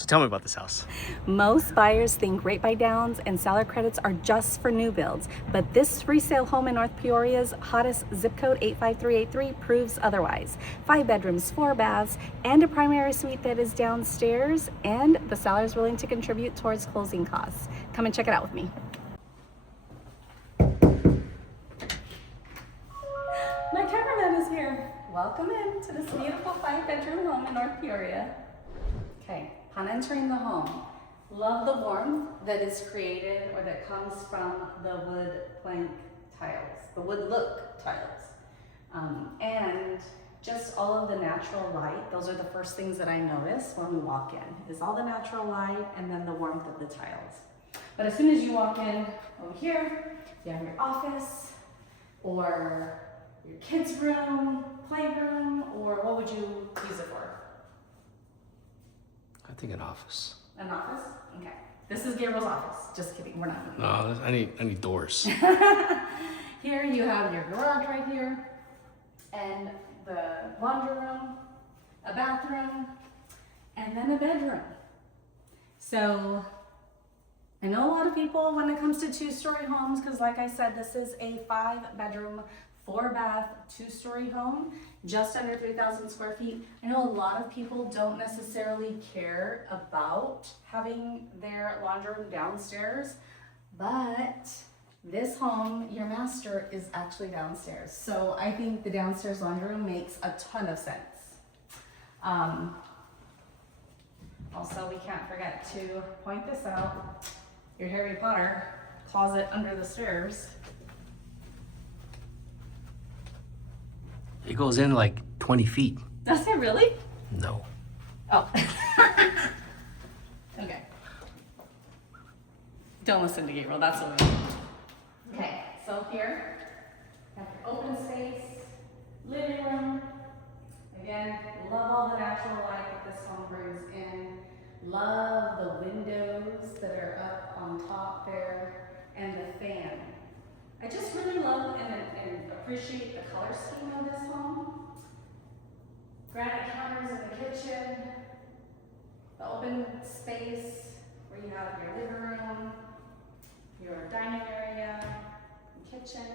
So tell me about this house. Most buyers think Rate by Downs and seller credits are just for new builds, but this resale home in North Peoria's hottest zip code 85383 proves otherwise. 5 bedrooms, 4 baths, and a primary suite that is downstairs, and the seller is willing to contribute towards closing costs. Come and check it out with me. My cameraman is here. Welcome in to this beautiful 5-bedroom home in North Peoria. Okay, upon entering the home, love the warmth that is created or that comes from the wood plank tiles, the wood look tiles. And just all of the natural light. Those are the first things that I notice when we walk in, is all the natural light and then the warmth of the tiles. But as soon as you walk in over here, you have your office or your kids' room, playroom, or what would you use it for? I think an office. An office? Okay. This is Gabriel's office. Just kidding, we're not. No, I need doors. Here you have your garage right here, and the laundry room, a bathroom, and then a bedroom. So I know a lot of people when it comes to 2-story homes, because like I said, this is a 5-bedroom, 4-bath, 2-story home, just under 3,000 square feet. I know a lot of people don't necessarily care about having their laundry room downstairs, but this home, your master, is actually downstairs. So I think the downstairs laundry room makes a ton of sense. Also, we can't forget to point this out, your Harry Potter closet under the stairs. It goes in like 20 feet. Does it really? No. Oh. Okay. Don't listen to Gabriel, that's what I mean. Okay, so here, have your open space, living room. Again, love all the natural light that this home brings in. Love the windows that are up on top there, and the fan. I just really love and appreciate the color scheme of this home. Granite counters in the kitchen, the open space where you have your living room, your dining area, kitchen.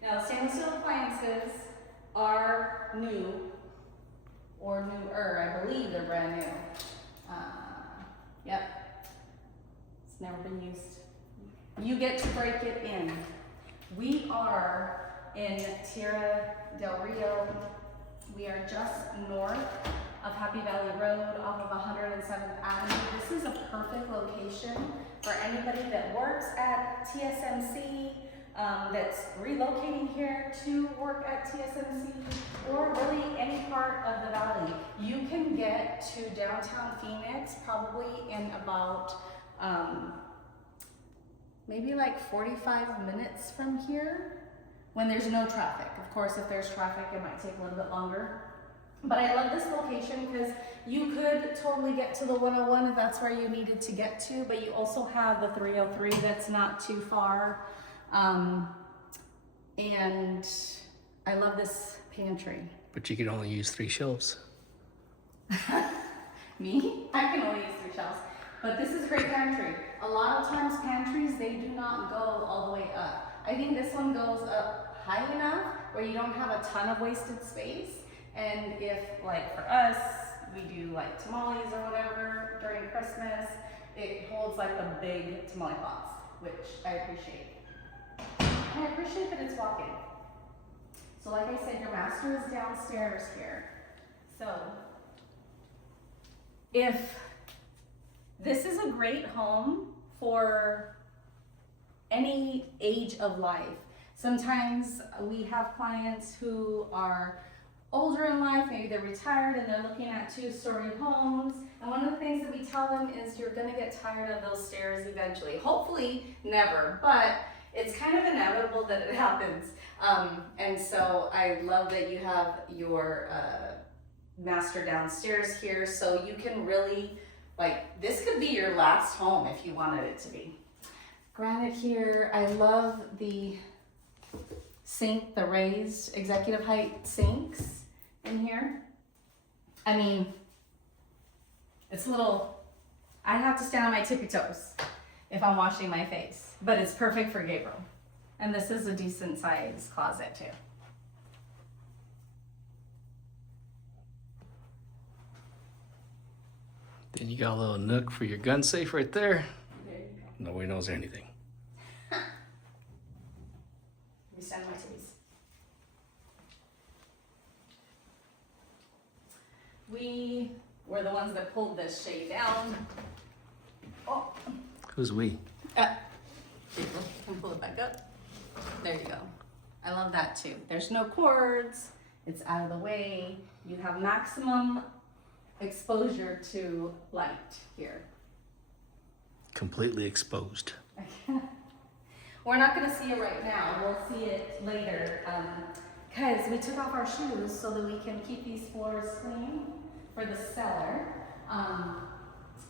Now, the stainless steel appliances are new or newer. I believe they're brand new. Yep, it's never been used. You get to break it in. We are in Tierra del Rio. We are just north of Happy Valley Road off of 107th Avenue. This is a perfect location for anybody that works at TSMC, that's relocating here to work at TSMC, or really any part of the valley. You can get to downtown Phoenix probably in about maybe like 45 minutes from here when there's no traffic. Of course, if there's traffic, it might take a little bit longer. But I love this location because you could totally get to the 101 if that's where you needed to get to, but you also have the 303 that's not too far. And I love this pantry. But you can only use 3 shelves. Me? I can only use 3 shelves. But this is great pantry. A lot of times pantries, they do not go all the way up. I think this one goes up high enough where you don't have a ton of wasted space. And if, like for us, we do like tamales or whatever during Christmas, it holds like the big tamale pots, which I appreciate. And I appreciate that it's walk-in. So like I said, your master is downstairs here. So if this is a great home for any age of life. Sometimes we have clients who are older in life, maybe they're retired and they're looking at 2-story homes. And one of the things that we tell them is you're gonna get tired of those stairs eventually. Hopefully never, but it's kind of inevitable that it happens. And so I love that you have your master downstairs here, so you can really, like, this could be your last home if you wanted it to be. Granite here, I love the sink, the raised executive height sinks in here. I mean, it's a little I have to stand on my tippy toes if I'm washing my face, but it's perfect for Gabriel. And this is a decent sized closet too. Then you got a little nook for your gun safe right there. There you go. Nobody knows anything. Let me stand on my titties. We were the ones that pulled this shade down. Oh, Who's we? can pull it back up. There you go. I love that too. There's no cords. It's out of the way. You have maximum exposure to light here. Completely exposed. We're not gonna see it right now. We'll see it later. Because we took off our shoes so that we can keep these floors clean for the cellar.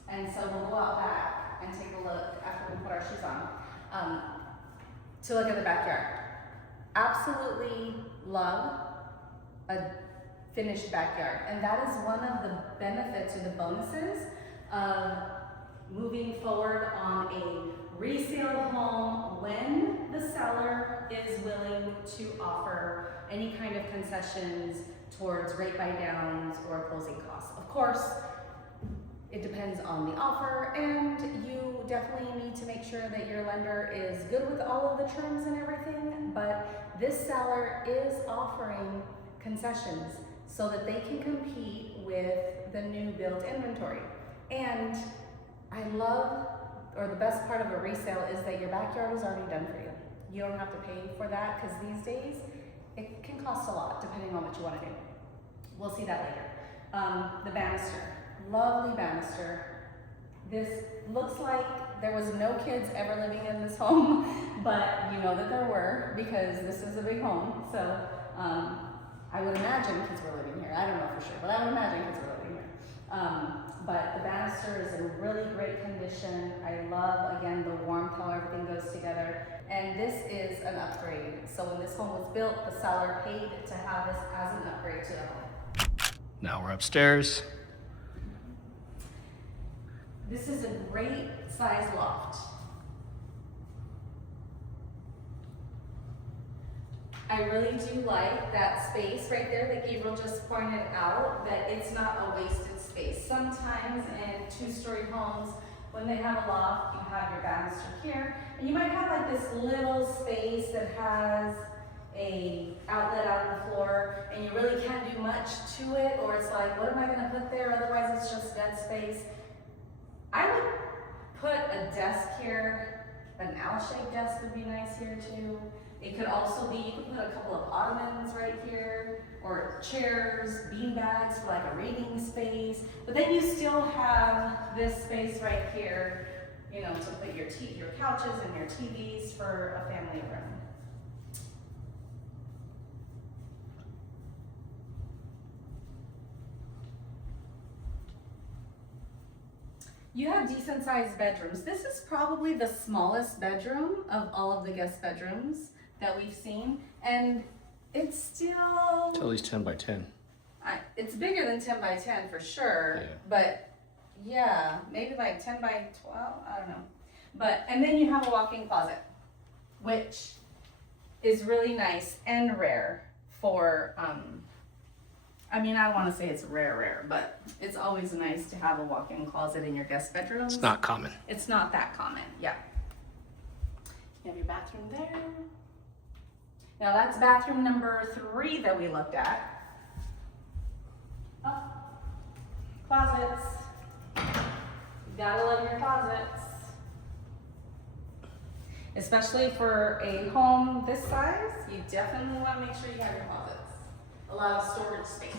And so we'll go out back and take a look after we put our shoes on to look at the backyard. Absolutely love a finished backyard. And that is one of the benefits or the bonuses of moving forward on a resale home when the seller is willing to offer any kind of concessions towards rate buy downs or closing costs. Of course, it depends on the offer, and you definitely need to make sure that your lender is good with all of the terms and everything, but this seller is offering concessions so that they can compete with the new build inventory. And I love, or the best part of a resale is that your backyard is already done for you. You don't have to pay for that, because these days it can cost a lot depending on what you want to do. We'll see that later. The banister, lovely banister. This looks like there was no kids ever living in this home, but you know that there were, because this is a big home. So I would imagine kids were living here. I don't know for sure, but I would imagine kids were living here. But the banister is in really great condition. I love, again, the warmth, how everything goes together. And this is an upgrade. So when this home was built, the seller paid to have this as an upgrade to the home. Now we're upstairs. This is a great size loft. I really do like that space right there that Gabriel just pointed out, that it's not a wasted space. Sometimes in two-story homes, when they have a loft, you have your banister here, and you might have like this little space that has a outlet out on the floor, and you really can't do much to it, or it's like, what am I gonna put there? Otherwise it's just dead space. I would put a desk here. An L-shaped desk would be nice here too. It could also be, you could put a couple of ottomans right here, or chairs, bean bags for like a reading space. But then you still have this space right here, you know, to put your couches and your TVs for a family room. You have decent sized bedrooms. This is probably the smallest bedroom of all of the guest bedrooms that we've seen, and it's still, It's at least 10 by 10. it's bigger than 10 by 10 for sure, Yeah. but yeah, maybe like 10 by 12, I don't know. But, and then you have a walk-in closet, which is really nice and rare for, I mean, I don't want to say it's rare, but it's always nice to have a walk-in closet in your guest bedrooms. It's not common. It's not that common, yeah. You have your bathroom there. Now that's bathroom number 3 that we looked at. Oh, closets. You gotta love your closets. Especially for a home this size, you definitely wanna make sure you have your closets. A lot of storage space.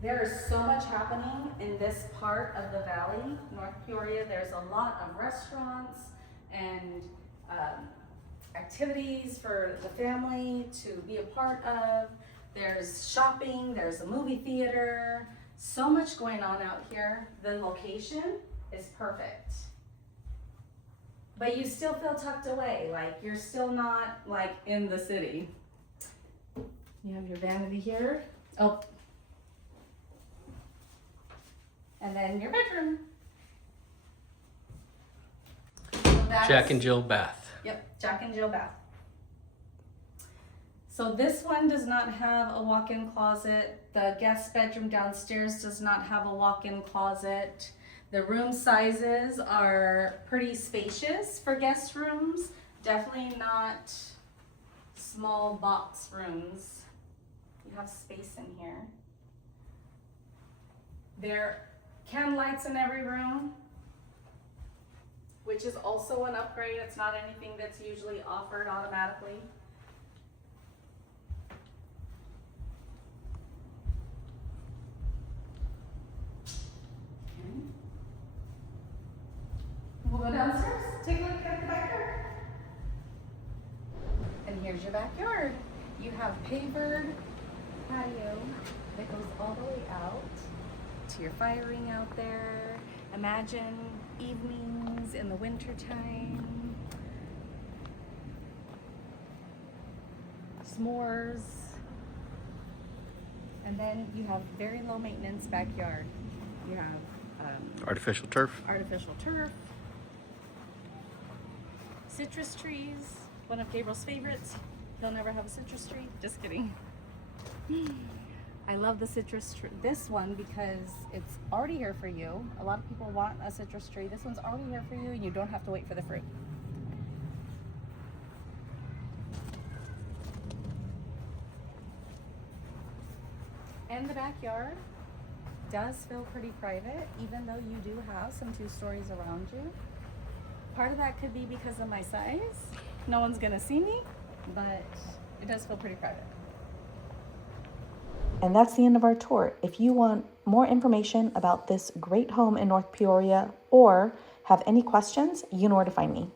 There is so much happening in this part of the valley, North Peoria. There's a lot of restaurants and activities for the family to be a part of. There's shopping, there's a movie theater, so much going on out here. The location is perfect. But you still feel tucked away, like you're still not like in the city. You have your vanity here. Oh, then your bedroom. So Jack and Jill bath. Yep, Jack and Jill bath. So this one does not have a walk-in closet. The guest bedroom downstairs does not have a walk-in closet. The room sizes are pretty spacious for guest rooms. Definitely not small box rooms. You have space in here. There are can lights in every room, which is also an upgrade. It's not anything that's usually offered automatically. We'll go downstairs, take a look at the backyard. And here's your backyard. You have pavered patio that goes all the way out to your fire ring out there. Imagine evenings in the winter time. S'mores. And then you have very low maintenance backyard. You have Artificial turf. artificial turf, citrus trees, one of Gabriel's favorites. He'll never have a citrus tree. Just kidding. I love the citrus tree. This one because it's already here for you. A lot of people want a citrus tree. This one's already here for you and you don't have to wait for the fruit. And the backyard does feel pretty private, even though you do have some 2 stories around you. Part of that could be because of my size. No one's gonna see me, but it does feel pretty private. And that's the end of our tour. If you want more information about this great home in North Peoria or have any questions, you know where to find me.